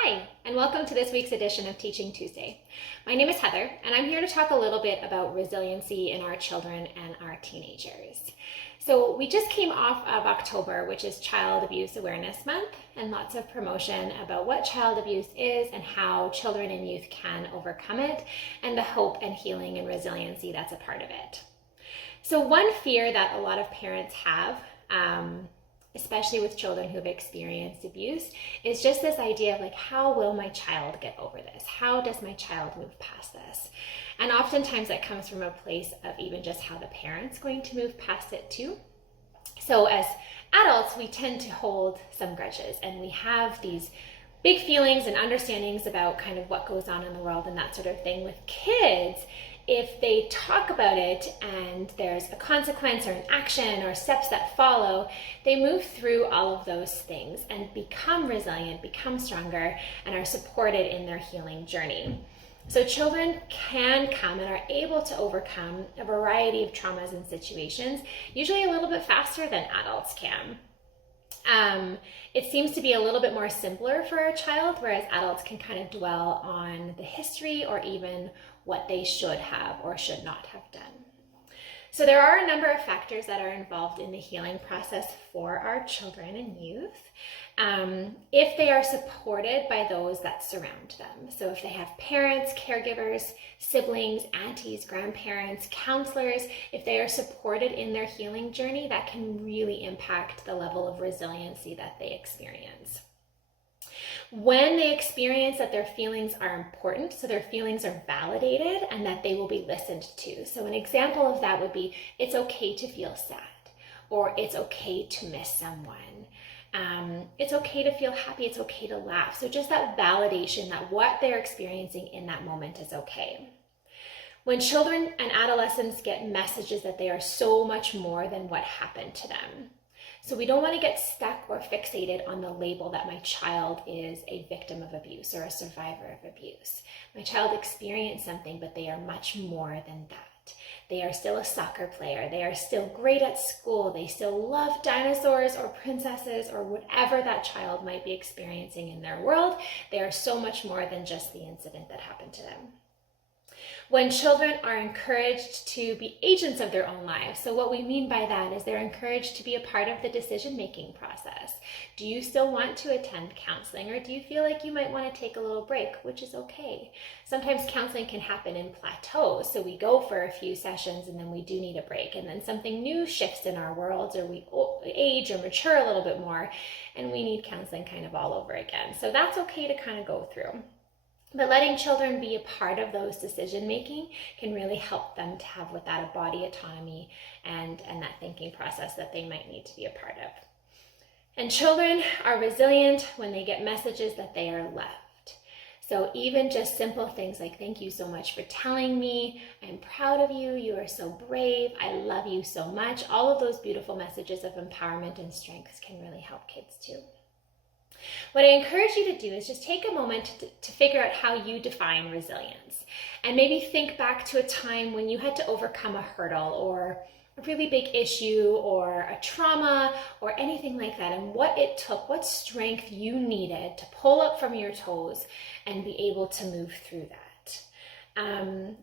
Hi, and welcome to this week's edition of Teaching Tuesday. My name is Heather, and I'm here to talk a little bit about resiliency in our children and our teenagers. So we just came off of October, which is Child Abuse Awareness Month, and lots of promotion about what child abuse is and how children and youth can overcome it, and the hope and healing and resiliency that's a part of it. So one fear that a lot of parents have, especially with children who've experienced abuse, is just this idea of like, how will my child get over this? How does my child move past this? And oftentimes that comes from a place of even just how the parent's going to move past it too. So as adults, we tend to hold some grudges, and we have these big feelings and understandings about kind of what goes on in the world and that sort of thing. With kids, if they talk about it and there's a consequence or an action or steps that follow, they move through all of those things and become resilient, become stronger, and are supported in their healing journey. So children can come and are able to overcome a variety of traumas and situations, usually a little bit faster than adults can. It seems to be a little bit more simpler for a child, whereas adults can kind of dwell on the history or even what they should have or should not have done. So there are a number of factors that are involved in the healing process for our children and youth. If they are supported by those that surround them. So if they have parents, caregivers, siblings, aunties, grandparents, counselors, if they are supported in their healing journey, that can really impact the level of resiliency that they experience. When they experience that their feelings are important, so their feelings are validated and that they will be listened to. So an example of that would be, it's okay to feel sad, or it's okay to miss someone. It's okay to feel happy, it's okay to laugh. So just that validation that what they're experiencing in that moment is okay. When children and adolescents get messages that they are so much more than what happened to them. So we don't want to get stuck or fixated on the label that my child is a victim of abuse or a survivor of abuse. My child experienced something, but they are much more than that. They are still a soccer player. They are still great at school. They still love dinosaurs or princesses or whatever that child might be experiencing in their world. They are so much more than just the incident that happened to them. When children are encouraged to be agents of their own lives, so what we mean by that is they're encouraged to be a part of the decision-making process. Do you still want to attend counseling, or do you feel like you might want to take a little break, which is okay? Sometimes counseling can happen in plateaus, so we go for a few sessions and then we do need a break, and then something new shifts in our worlds, or we age or mature a little bit more, and we need counseling kind of all over again. So that's okay to kind of go through. But letting children be a part of those decision-making can really help them to have with that a body autonomy and that thinking process that they might need to be a part of. And children are resilient when they get messages that they are loved. So even just simple things like, thank you so much for telling me, I'm proud of you, you are so brave, I love you so much. All of those beautiful messages of empowerment and strength can really help kids too. What I encourage you to do is just take a moment to figure out how you define resilience, and maybe think back to a time when you had to overcome a hurdle or a really big issue or a trauma or anything like that, and what it took, what strength you needed to pull up from your toes and be able to move through that.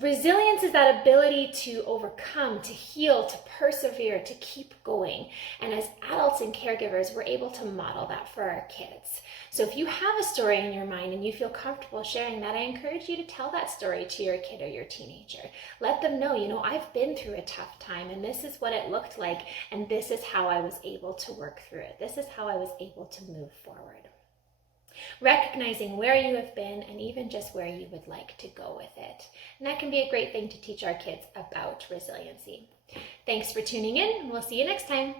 Resilience is that ability to overcome, to heal, to persevere, to keep going. And as adults and caregivers, we're able to model that for our kids. So if you have a story in your mind and you feel comfortable sharing that, I encourage you to tell that story to your kid or your teenager. Let them know, I've been through a tough time and this is what it looked like, and this is how I was able to work through it. This is how I was able to move forward. Recognizing where you have been and even just where you would like to go with it. And that can be a great thing to teach our kids about resiliency. Thanks for tuning in, and we'll see you next time.